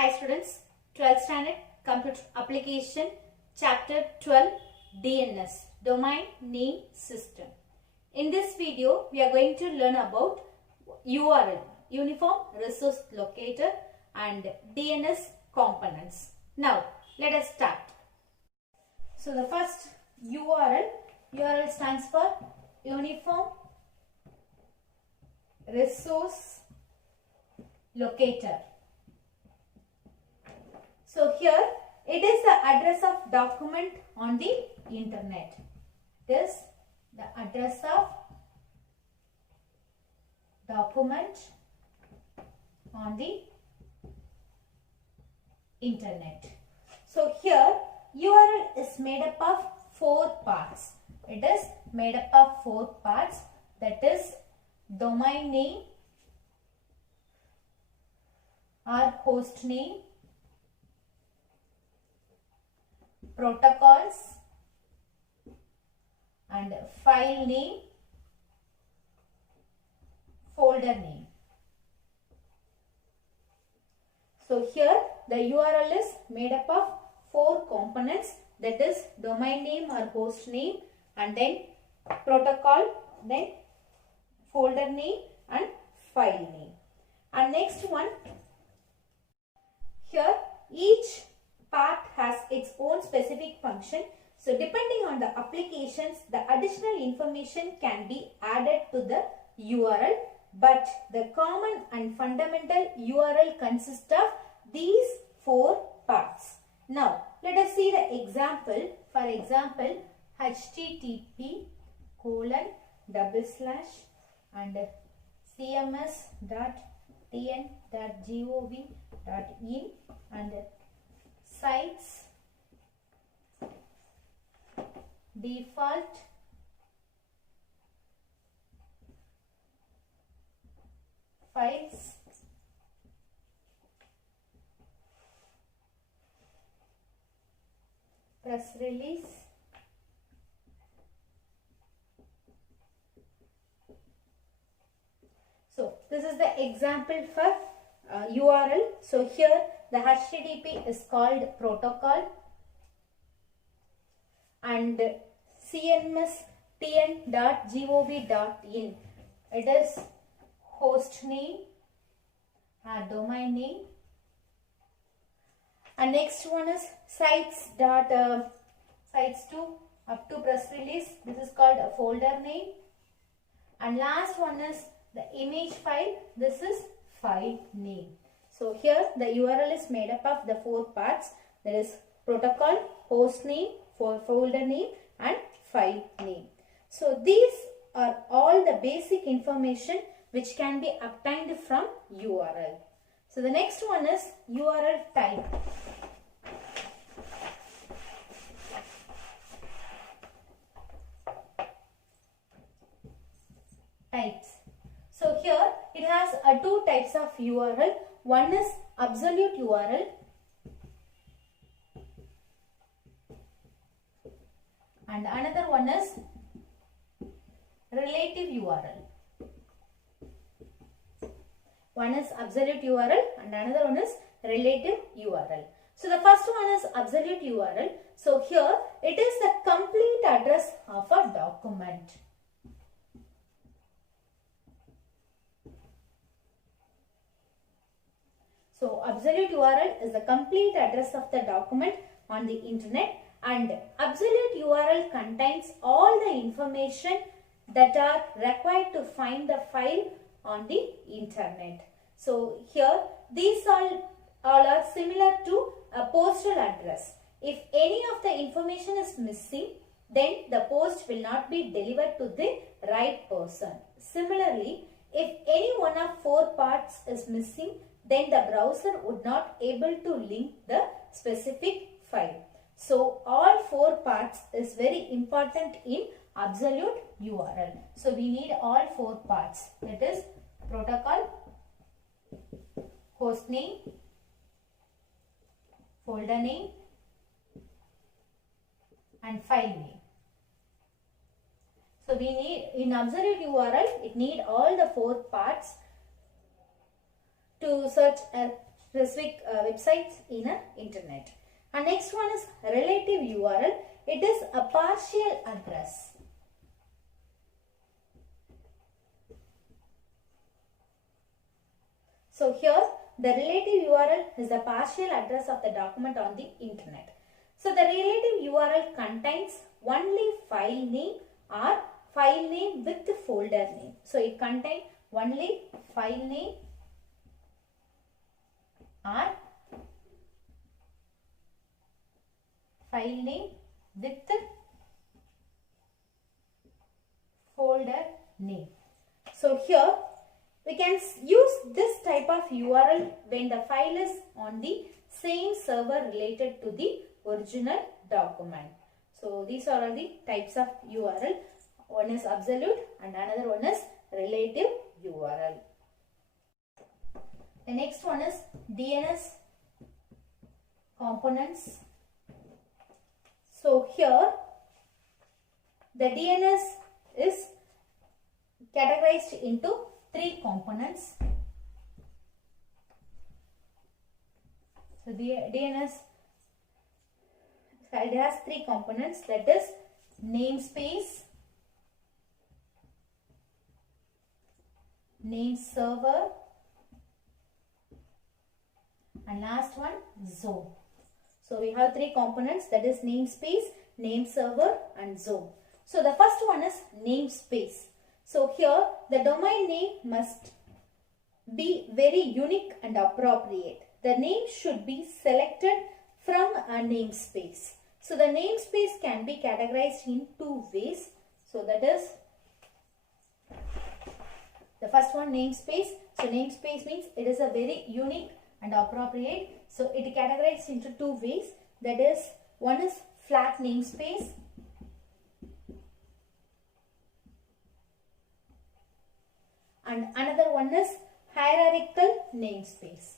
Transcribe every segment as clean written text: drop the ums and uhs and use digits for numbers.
Hi students, 12th standard computer application chapter 12 DNS domain name system. In this video we are going to learn about URL uniform resource locator and DNS components. Now let us start. So the first URL stands for uniform resource locator. So here it is the address of document on the internet. It is the address of document on the internet. So here URL is made up of 4 parts. It is made up of 4 parts, that is domain name or host name, protocols and file name, folder name. So here the URL is made up of 4 components, that is domain name or host name, and then protocol, then folder name and file name. And next one, here each part has its own specific function. So depending on the applications, the additional information can be added to the URL, but the common and fundamental URL consists of these 4 parts. Now let us see the example. For example, http:// and cms.tn.gov.in and sites default files press release So this is the example for URL. So here the HTTP is called protocol and cms.tn.gov.in, it is host name or domain name. And next one is sites to up to press release, this is called a folder name. And last one is the image file, this is file name. So here the URL is made up of the 4 parts, there is protocol, host name, folder name and file name. So these are all the basic information which can be obtained from URL. So the next one is URL type. Types. So here it has 2 types of URL. One is absolute URL and another one is relative URL. One is absolute URL and another one is relative URL. So the first one is absolute URL. So here it is the complete address of a document. So absolute URL is the complete address of the document on the internet, and absolute URL contains all the information that are required to find the file on the internet. So here these all are similar to a postal address. If any of the information is missing, then the post will not be delivered to the right person. Similarly, if any one of 4 parts is missing, then the browser would not able to link the specific file. So all 4 parts is very important in absolute URL. So we need all 4 parts, that is protocol, host name, folder name and file name. So we need, in absolute URL, it need all the 4 parts to search a specific websites in internet. And next one is relative URL. It is a partial address. So here the relative URL is the partial address of the document on the internet. So the relative URL contains only file name or file name with folder name. So it contains only file name or file name with folder name. So here we can use this type of URL when the file is on the same server related to the original document. So these are all the types of URL. One is absolute and another one is relative URL. The next one is DNS components. So here the DNS is categorized into 3 components. So the DNS, it has 3 components, that is namespace, name server, and last one zone. So we have 3 components, that is namespace, name server and zone. So the first one is namespace. So here the domain name must be very unique and appropriate. The name should be selected from a namespace. So the namespace can be categorized in 2 ways. So that is the first one, namespace. So namespace means it is a very unique and appropriate. So it categorized into 2 ways. That is, one is flat namespace and another one is hierarchical namespace.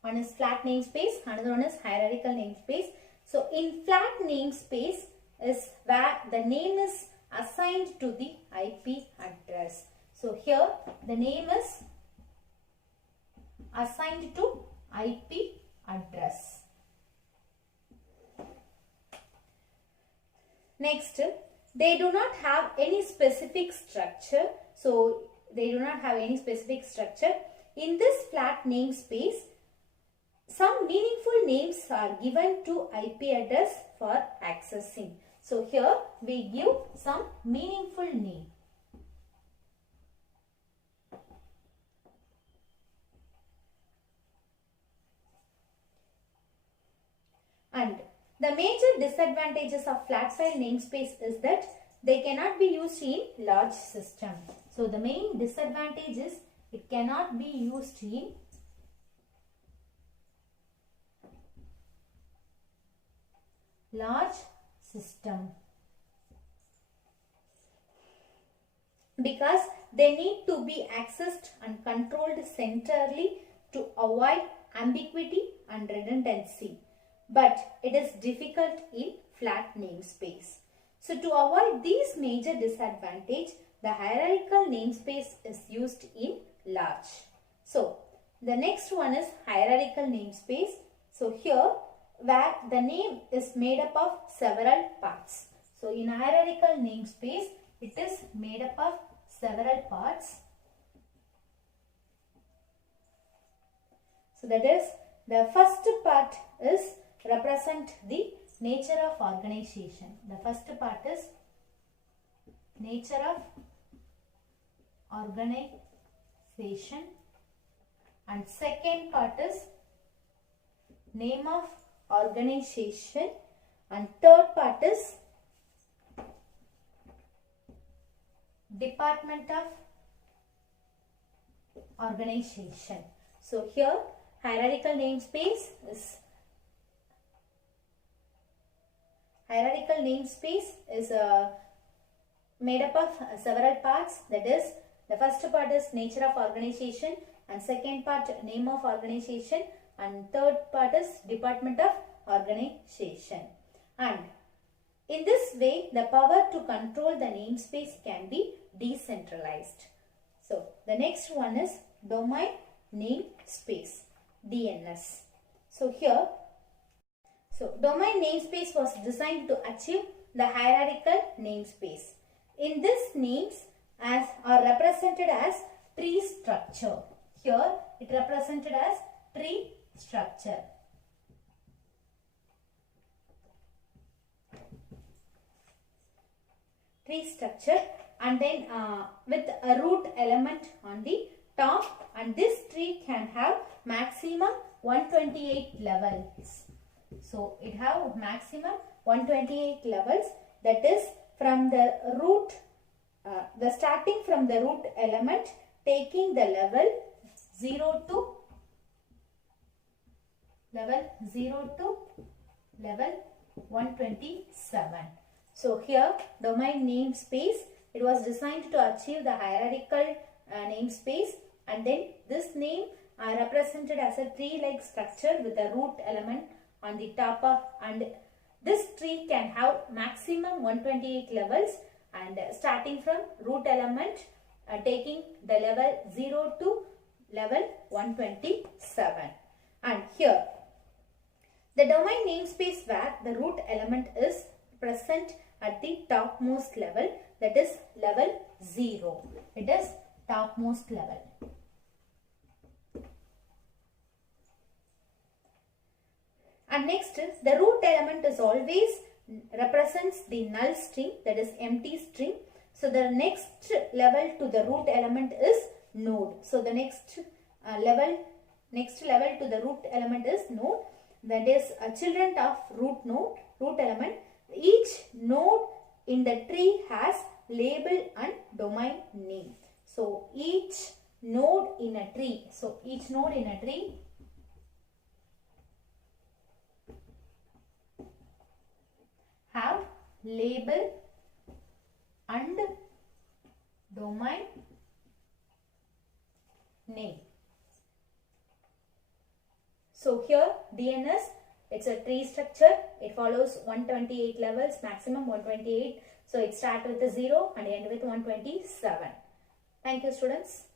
One is flat namespace, another one is hierarchical namespace. So in flat namespace is where the name is assigned to the IP address. So here the name is assigned to IP address. Next, they do not have any specific structure. So they do not have any specific structure. In this flat namespace, some meaningful names are given to IP address for accessing. So here we give some meaningful name. And the major disadvantages of flat file namespace is that they cannot be used in large system. So the main disadvantage is it cannot be used in large system because they need to be accessed and controlled centrally to avoid ambiguity and redundancy. But it is difficult in flat namespace. So to avoid these major disadvantages, the hierarchical namespace is used in large. So the next one is hierarchical namespace. So here where the name is made up of several parts. So in hierarchical namespace, it is made up of several parts. So that is, the first part is represent the nature of organization. The first part is nature of organization and second part is name of organization and third part is department of organization. So here hierarchical namespace is made up of several parts. That is, the first part is nature of organization and second part name of organization and third part is department of organization. And In this way, the power to control the namespace can be decentralized. So, the next one is domain namespace, DNS. So, here, domain namespace was designed to achieve the hierarchical namespace. In this, names are represented as tree structure. Here, it represented as tree structure. Tree structure, and then with a root element on the top, and this tree can have maximum 128 levels. So it have maximum 128 levels, that is from the root, starting from the root element, taking the level 0 to level 127. So here, domain namespace, it was designed to achieve the hierarchical namespace, and then this name are represented as a tree-like structure with a root element on the top of, and this tree can have maximum 128 levels, and starting from root element, taking the level 0 to level 127. And here, the domain namespace where the root element is present at the topmost level, that is level 0. It is topmost level. And next is the root element is always represents the null string, that is empty string. So the next level to the root element is node. So the next level to the root element is node, that is children of root element. Each node in the tree has label and domain name. So each node in a tree, have label and domain name. So here DNS, it's a tree structure. It follows 128 levels, maximum 128. So it starts with a 0 and end with 127. Thank you, students.